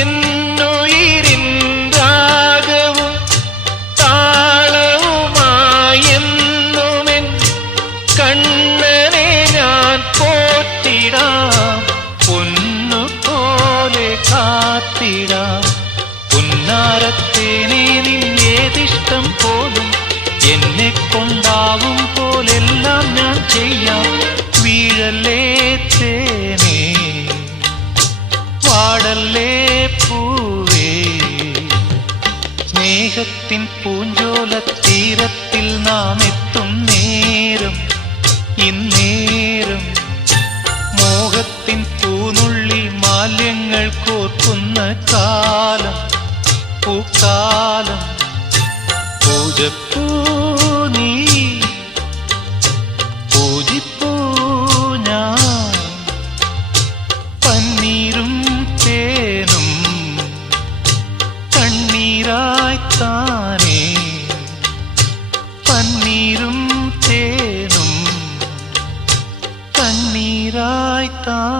എന്നുയിരിൻ രാഗവും താളവുമായെന്നുമെൻ കണ്ണനെ ഞാൻ പോറ്റിടാം, പൊന്നുപോലെ കാത്തിടാം. പുന്നാരത്തേനെ നിന്നേതിഷ്ടം പോലും എന്നെ കൊണ്ടാവും പോലെല്ലാം ഞാൻ ചെയ്യാം. വീഴല്ലേ തേനേ, വാടല്ലേ പൂവേ, സ്നേഹത്തിൻ പൂഞ്ചോല തീരത്തിൽ നാം എത്തും നേരം ഇന്നേരം. മോഹത്തിൻ പൂനുള്ളി മാല്യങ്ങൾ കോർക്കുന്ന കാലം പൂക്കാലം. പൂജപ്പൂ നീ, പൂജിപ്പൂ ഞാൻ, പന്നീരും തേനും കണ്ണീരായ്ത്താനേ. പന്നീരും തേനും കണ്ണീരായ്ത്താനേ.